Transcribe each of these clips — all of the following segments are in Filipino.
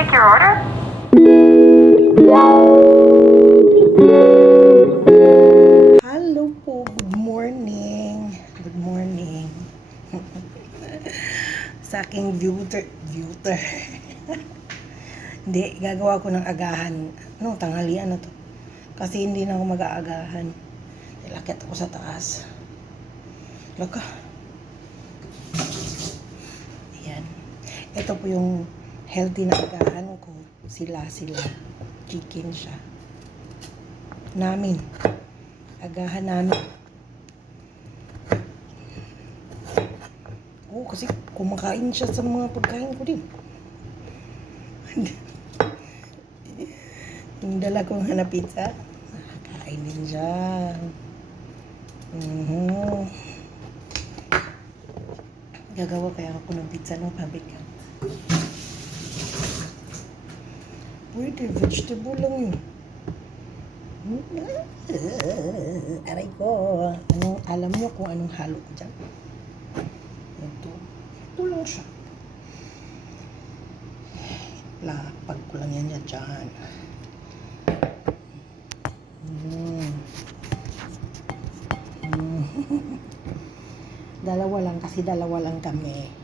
take your order? Hello po, good morning. Good morning. Sa aking viewer, viewer. hindi, gagawa ko ng agahan. No, tanghalian na to. Kasi hindi na ako mag-aagahan. Nilakit ako sa taas. Laka. Ayan. Ito po yung healthy na agahan ko. Sila, sila. Chicken siya. Namin agahan namin. Oo, kasi kumakain siya sa mga pagkain ko din. Yung dala kong hanap pizza, nakakain din siya. Mhm. Gagawa kaya ako ng pizza ng pabigat. Pwede, vegetable lang yun. Aray ko. Anong, alam mo kung anong halo ko dyan? Ito. Ito lang siya. Lapag ko lang yan yan dyan. Mm. Mm. dalawa lang kasi dalawa lang kami.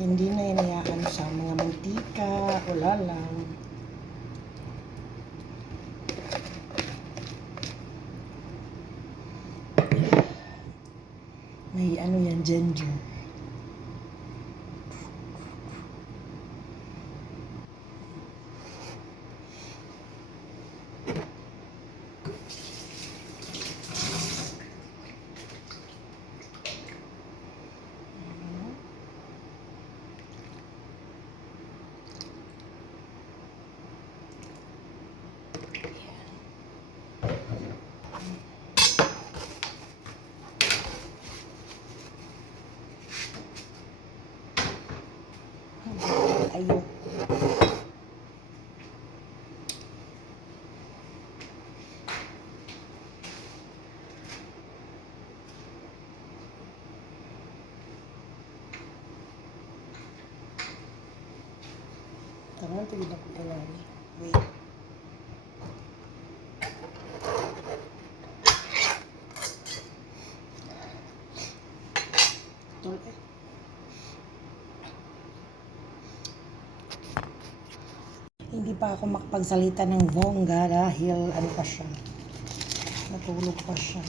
Hindi na inayaan sa mga mantika, wala lang. May ano yan, ginger. Ayun. Pa ako makapagsalita ng bongga dahil ano pa siya. Natulog pa siya.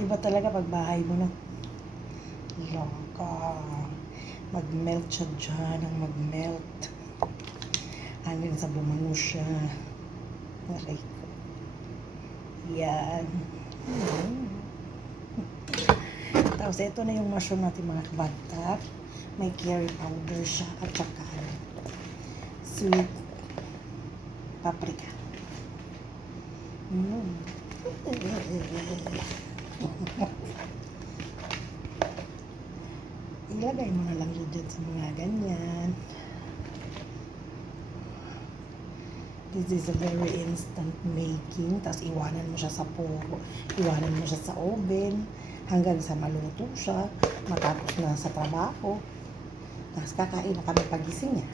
Iba talaga pag bahay mo na. Laka. Mag-melt siya dyan. Ang mag-melt. Hanggang sa bumano siya. Aray ko. Yan. Mm. Tapos ito na yung mushroom natin mga kabata. May curry powder siya at saka ano, sweet paprika. Mm. Ilagay mo na lang yun dyan sa mga ganyan. This is a very instant making. Tapos iwanan mo siya sa puro. Iwanan mo siya sa oven. Hanggang sa maluto siya. Matapos na sa trabaho. Tapos kakain na kami pagising niya.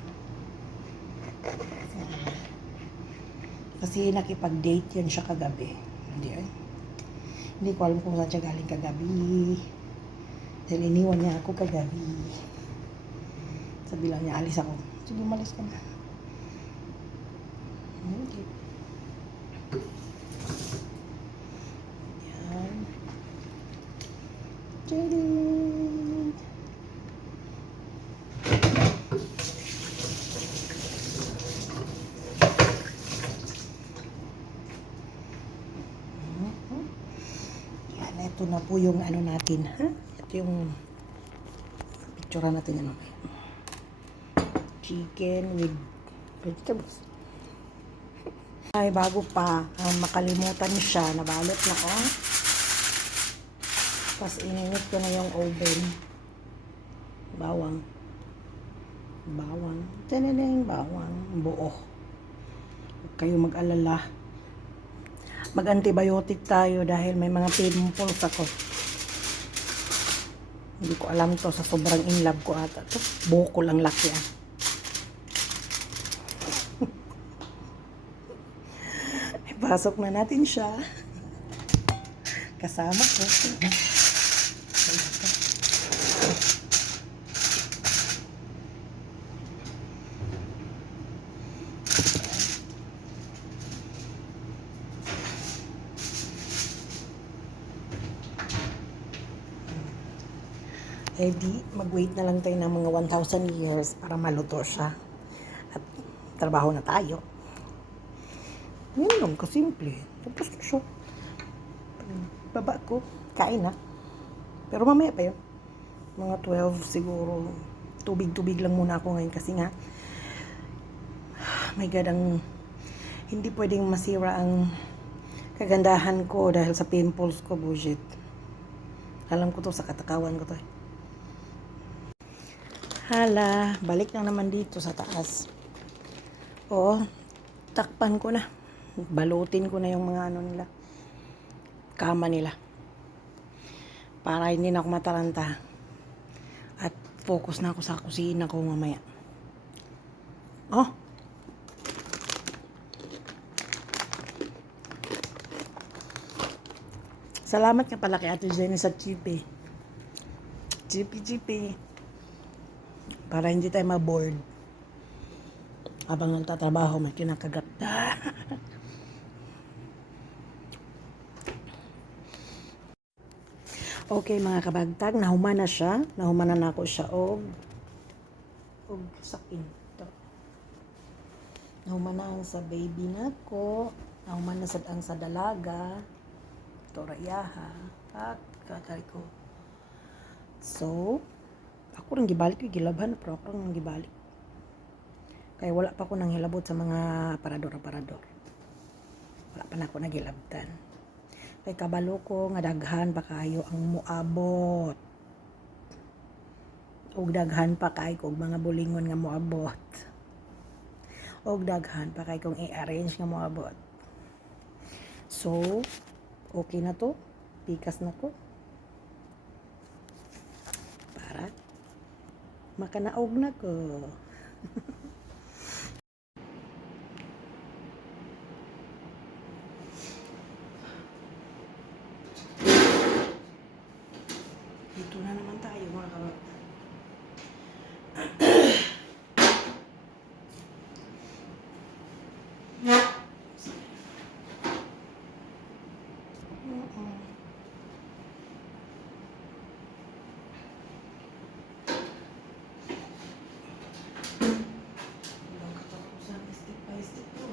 Kasi nakipag-date yan siya kagabi. Hindi ay. Hindi ko alam kung saan siya galing kagabi. Dahil iniwan niya ako kagabi. Sabi lang niya, alis ako. Sige, malis ka na. Okay. Yan. Tadang! Mhm. Yan, ito na po yung ano natin, ha? Ito yung picture natin ano. Chicken with vegetables. Ay, bago pa ah, makalimutan siya, nabalot na ko. Tapos ininit ko na yung oven. Bawang. Bawang. Tananang bawang. Buo. Huwag kayo mag-alala. Mag-antibiotic tayo dahil may mga pimples ako. Hindi ko alam to sa sobrang in love ko ata to. Buko lang laki ah. Ipasok na natin siya. Kasama ko. Eh di, mag-wait na lang tayo ng mga 1,000 years para maluto siya. At trabaho na tayo. Yun lang, kasimple. Tapos na siya. Baba ko, kain na. Pero mamaya pa yun. Mga 12 siguro. Tubig-tubig lang muna ako ngayon kasi nga, my God, hindi pwedeng masira ang kagandahan ko dahil sa pimples ko, bullshit. Alam ko to sa katakawan ko to. Eh. Hala, balik na naman dito sa taas. Oo, takpan ko na. Balutin ko na yung mga ano nila. Kama nila. Para hindi na ako mataranta. At focus na ako sa kusina ko mamaya. Oh! Salamat ka pala kay Ate Jenny sa chipi. Chipi, chipi. Para hindi tayo ma-bored. Habang nagtatrabaho, may kinakagat. okay mga kabagtag, nahuman na siya. Nahuman na ako siya og og sakin. Ito. Nahuman na ang sa baby nako. Nahuman na sad ang sa dalaga. Ito rayaha. At kakay ko. So, ako rin gibalik yung gilabhan pero ako rin gibalik. Kaya wala pa ko nang hilabot sa mga aparador-aparador wala pa na ako nagilabtan. Kay kabalo ko nga daghan pa kayo ang muabot. Og daghan pa kay kog mga bulingon nga muabot. Og daghan pa kay kong i-arrange nga muabot. So okay na to? Pikas na ko para makanaog na ko. Dito na naman tayo mga kabata. Oo. Walang katapusan, step by step to.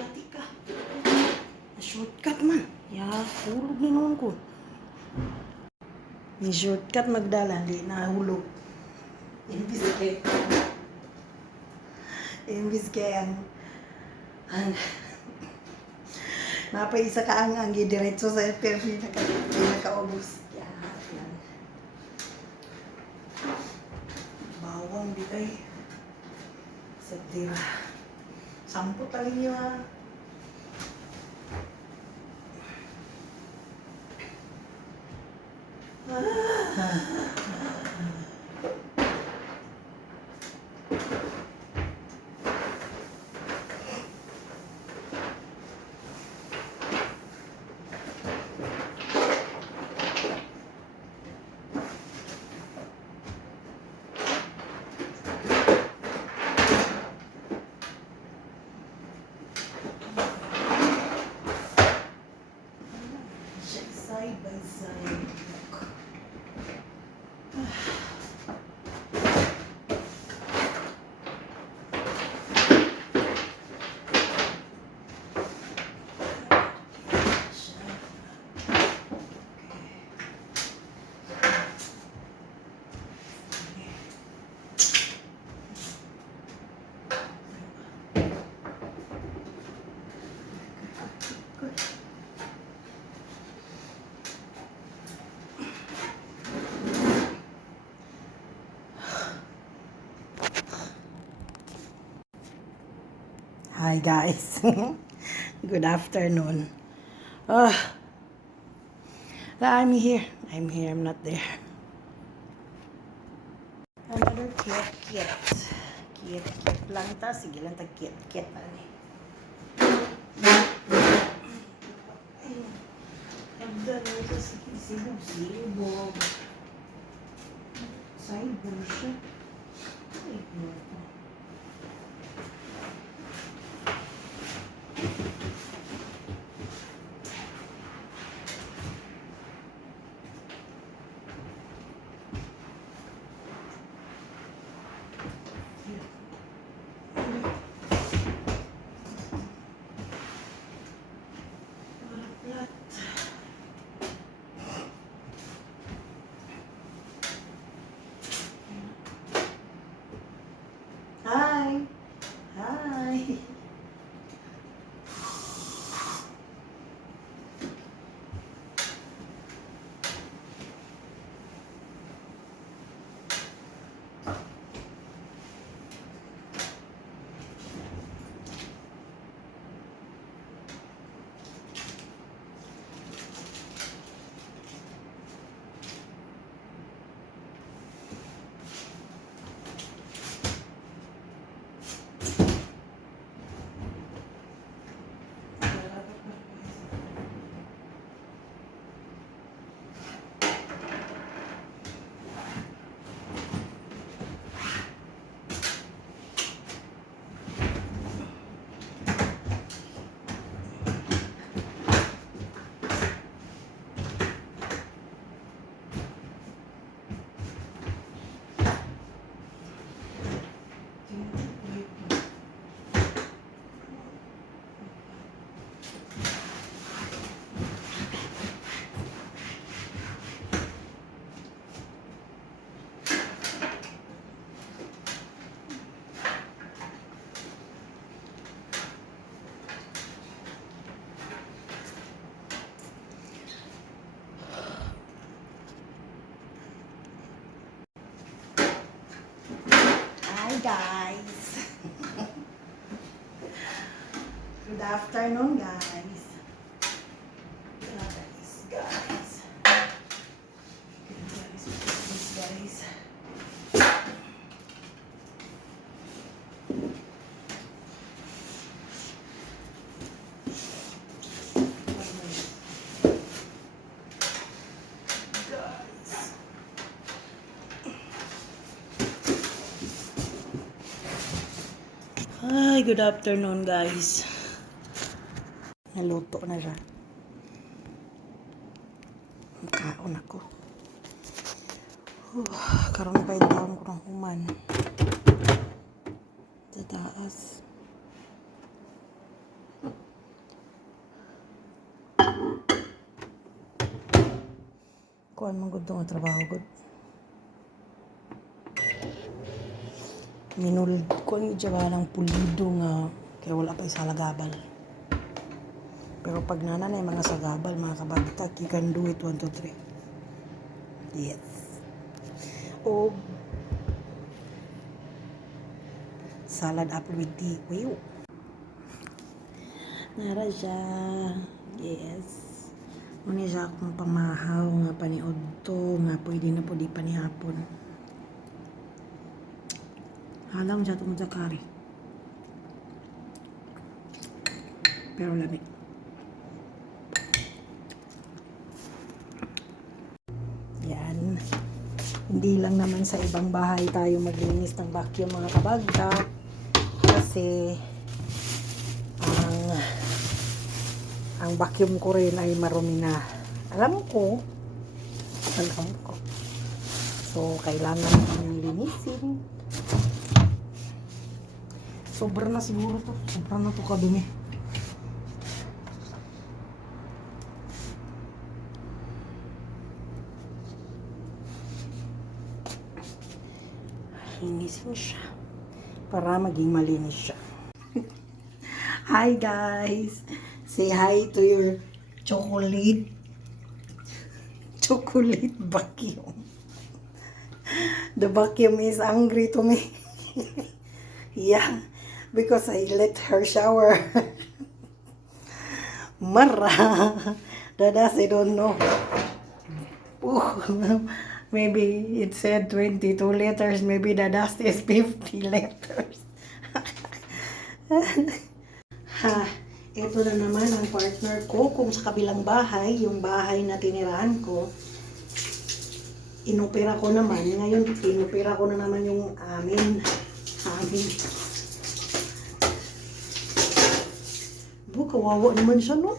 Lati ka. Shortcut man. Ya, noon ko. Ni shortcut magdala, di nahulog. Imbis kay Imbis kay ang ang Napaisa ka ang ang diretso sa pero hindi naka hindi nakaubos. Yan. Bawang di ay sa tira. Sampo tali niya. Ha Hi guys. Good afternoon. Ah. I'm here. I'm here. I'm not there. Another kit, kit. Kit, kit lang ta. Sige lang ta kit, kit. Ani. Agda na ito sa sibog, sibog. Side version. Ay, Good afternoon guys. Naluto na siya. Kaon ako. Uh, karoon pa yung taon ko ng human. Sa taas. Man gud nga trabaho gud. Minul ko ang itsura ng pulido nga kaya wala pa isa lagabal. Pero pag nananay mga sagabal mga kabagtak you can do it 1, 2, 3 yes. O salad apple with tea wow nara siya. Yes. Muna siya akong pamahaw nga paniod to nga pwede na po di panihapon Halang siya itong zakari. Pero lamig. Yan. Hindi lang naman sa ibang bahay tayo maglinis ng vacuum mga kabagda. Kasi ang ang vacuum ko rin ay marumi na. Alam ko. Alam ko. So, kailangan niyang linisin. Sobra na siguro to. Sobra na to kadumi. Linisin siya. Para maging malinis siya. hi guys! Say hi to your chocolate chocolate vacuum. The vacuum is angry to me. yeah. Because I let her shower. Mara. Dadas, I don't know. Ooh, maybe it said 22 letters. Maybe dust is 50 letters. ha, ito na naman ang partner ko. Kung sa kabilang bahay, yung bahay na tinirahan ko, inopera ko naman. Ngayon, inopera ko na naman yung amin. Amin. Bu, kawawa naman siya, no?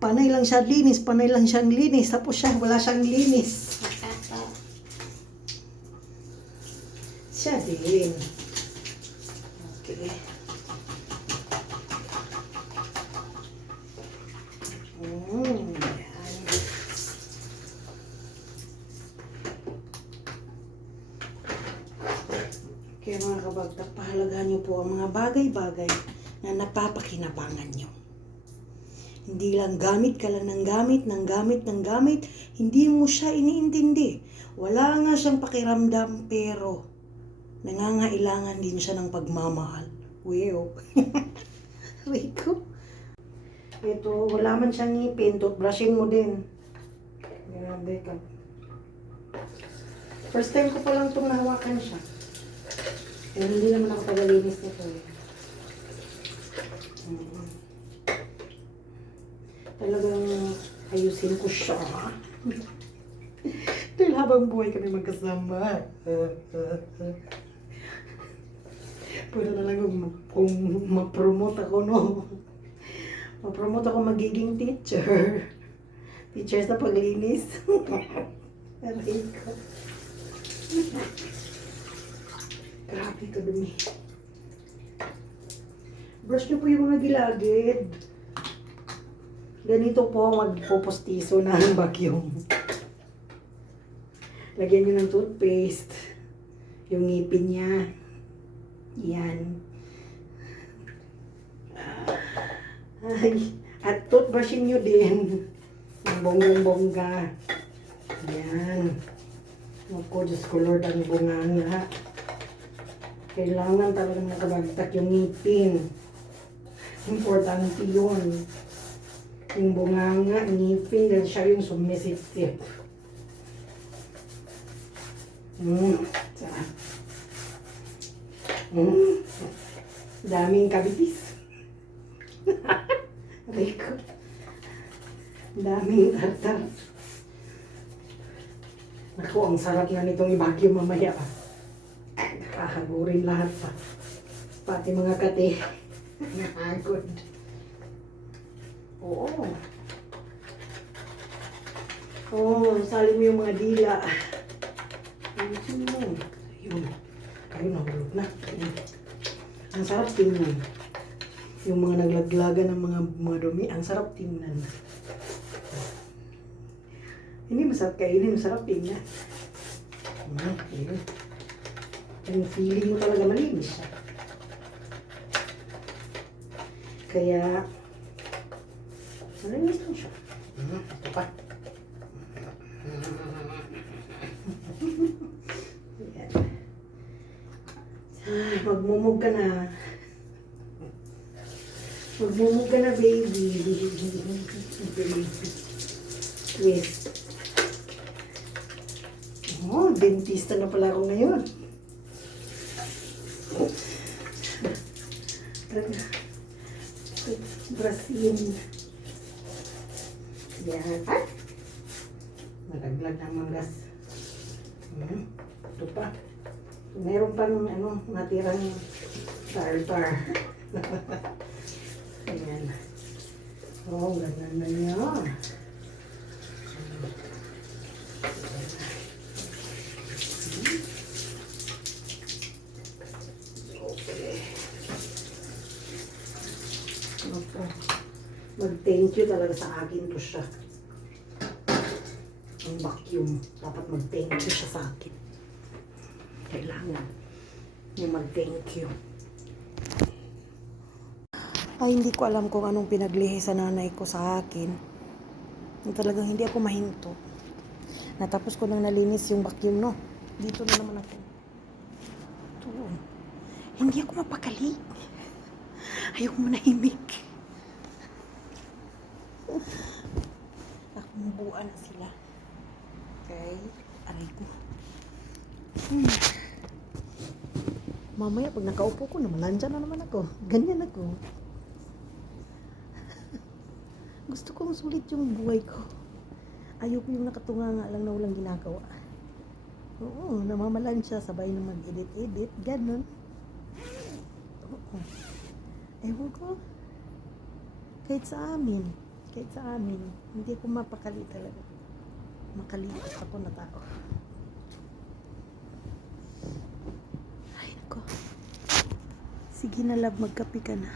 Panay lang siya linis, panay lang siyang linis. Tapos siya, wala siyang linis. siya din. Okay. Mm. Kaya mga kabagtak, pahalagahan niyo po ang mga bagay-bagay napapakinabangan niyo. Hindi lang gamit ka lang ng gamit, ng gamit, ng gamit, hindi mo siya iniintindi. Wala nga siyang pakiramdam pero nangangailangan din siya ng pagmamahal. Wow. Rico. Ito, wala man siyang ngipin. Toothbrushin mo din. Grabe ka. First time ko pa lang itong nahawakan siya. Pero hindi naman ako tagalinis nito eh. Mm. Talagang ayusin ko siya. Dahil habang buhay kami magkasama. Pwede na lang kung, kung ma-promote ako, no? Ma-promote ako magiging teacher. Teacher sa paglinis. Aray ko. Grabe ka dumi. Brush niyo po yung mga gilagid. Ganito po magpupustiso ng vacuum. Lagyan niyo ng toothpaste. Yung ngipin niya. Yan. Ay, at toothbrushing niyo din. Ang bonggong-bongga. Yan. Ako, Diyos ko Lord, ang bunganga. Kailangan talaga nakabagtak yung ngipin. Importante yun. Yung bunganga, ngipin, dahil siya yung sumisip-sip. Mm, sarap. Mm, daming kabitis. Rico. Daming tartar. Naku, ang sarap na nitong ibagyo mamaya pa. Nakahagurin lahat pa. Pati mga kate. Nakagod. Oo. Oo, sali mo yung mga dila. Ayusin mo. Ayun. Ayun, nahulog na. Ayun. Ang sarap tingnan. Yung mga naglaglagan ng mga, mga dumi, ang sarap tingnan. Hindi masarap kainin, masarap tingnan. Hmm, ayun. Yung feeling mo talaga malinis siya. Kaya, malinis lang siya. Hmm, ito pa. Yan. Ay, magmumug ka na. Magmumug ka na, baby. baby. Twist. Oh, dentista na pala ako ngayon. Brasin. Yan. Ay! Nalaglag ng manggas. Hmm. Ito pa. Meron pang ano, natirang tartar. Ayan. Oh, ganda na niya. Okay. Mag-thank you talaga sa akin to siya. Ang vacuum. Dapat mag-thank you siya sa akin. Kailangan niya mag-thank you. Ay, hindi ko alam kung anong pinaglihi sa nanay ko sa akin. Yung Talagang hindi ako mahinto. Natapos ko nang nalinis yung vacuum, no? Dito na naman ako. Ito. Hindi ako mapakali. Ayoko manahimik. Nakumbuan na sila. Okay. Aray ko. Hmm. Mamaya pag nakaupo ko naman, nandyan na naman ako. Ganyan ako. Gusto kong sulit yung buhay ko. Ayoko yung nakatunga nga lang na walang ginagawa. Oo, namamalan siya, sabay na mag-edit-edit, ganun. Oo. Ewan ko. Kahit sa amin, kahit sa amin, hindi ako mapakali talaga. Makaliit ako na tao. Ay, nako. Sige na, love, magkapi ka na.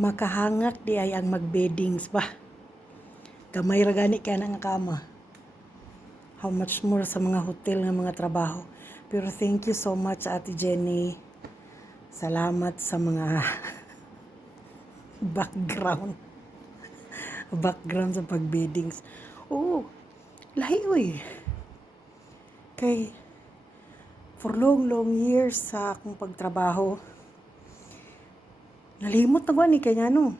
Makahangak di ay ang magbeddings ba? Gamay ra gani ka na nga kama. How much more sa mga hotel nga mga trabaho. Pero thank you so much Ate Jenny. Salamat sa mga background. background sa pagbeddings. Oo, lahi uy. Kay for long long years sa akong pagtrabaho, nalimot na ba ni kanya no?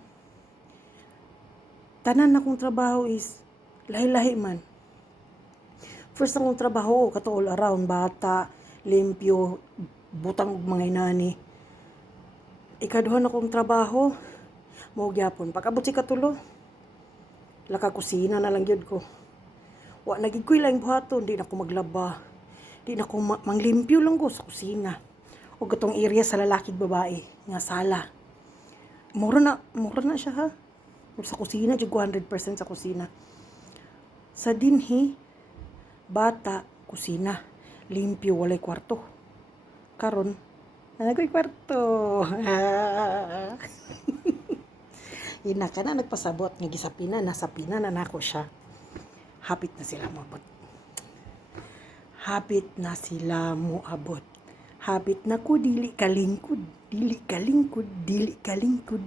Tanan akong trabaho is lahi-lahi man. First akong trabaho, kato all around, bata, limpyo, butang mga inani. Ikaduhan akong trabaho, mo gyapon. Pagabot si katulo, laka kusina na lang gyud ko. Wa nagig ko lang buhaton, di na ko maglaba. Di na ko ma- manglimpyo lang ko sa kusina. O gatong area sa lalaki babae, nga sala. Mura na, mura na siya ha. Sa kusina, jud ko 100% sa kusina. Sa dinhi, bata, kusina, limpyo, walay kwarto. Karon, nagoy kwarto. Ina ka na nagpasabot nga gisapina nasapina na nako siya. Hapit na sila moabot. Hapit na sila moabot. Hapit na ko dili kalingkod, dili kalingkod, dili kalingkod.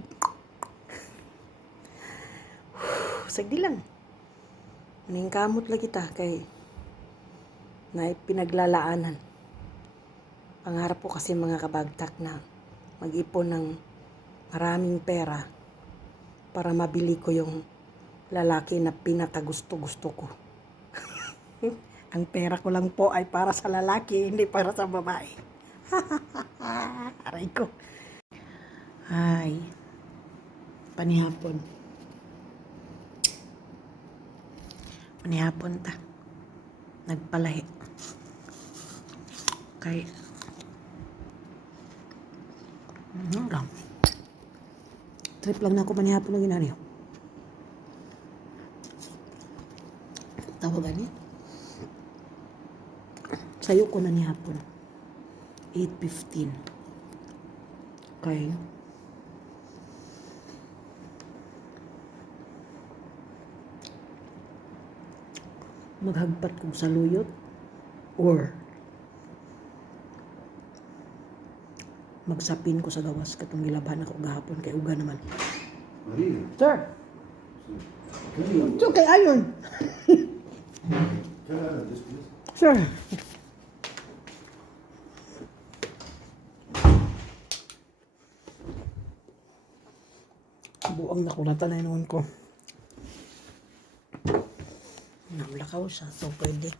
Sagdi lang. Ning kamot lagi ta kay na pinaglalaanan. Pangarap ko kasi mga kabagtak na mag-ipon ng maraming pera para mabili ko yung lalaki na pinakagusto-gusto ko. Ang pera ko lang po ay para sa lalaki, hindi para sa babae. Aray ko. Ay. Panihapon. Panihapon ta. Nagpalahi. Kay ano lang. Trip lang na ako manihapon ng ginaryo. Tawagan niya. Sayo ko na ni hapon. 8.15. Kay maghagpat kong saluyot or magsapin ko sa gawas katong gilabhan ako gahapon kay uga naman. Maria, Sir, have this, please? Sure. Buang nakulatan na noon ko. Namlakaw siya, so pwede.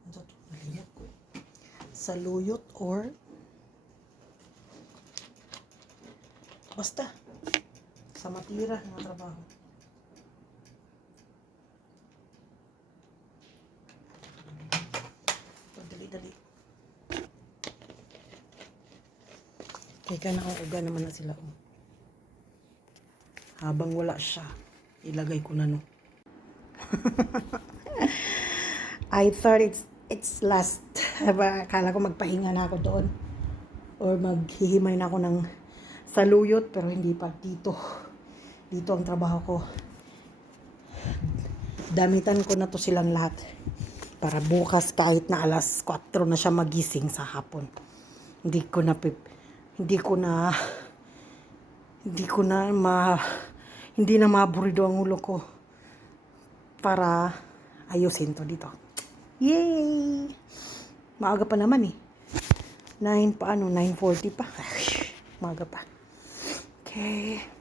Ano to? Naliyap ko. Saluyot or Basta. Sa matira ng trabaho. Dali-dali. Kaya ka nakauga naman na sila. Oh. Habang wala siya, ilagay ko na no. I thought it's it's last. Akala ko magpahinga na ako doon. Or maghihimay na ako ng saluyot pero hindi pa dito. Dito ang trabaho ko. Damitan ko na to silang lahat. Para bukas kahit na alas 4 na siya magising sa hapon. Hindi ko na hindi ko na hindi ko na ma hindi na maburido ang ulo ko para ayusin to dito. Yay! Maaga pa naman eh. 9 pa ano, 9.40 pa. Maaga pa. Okay.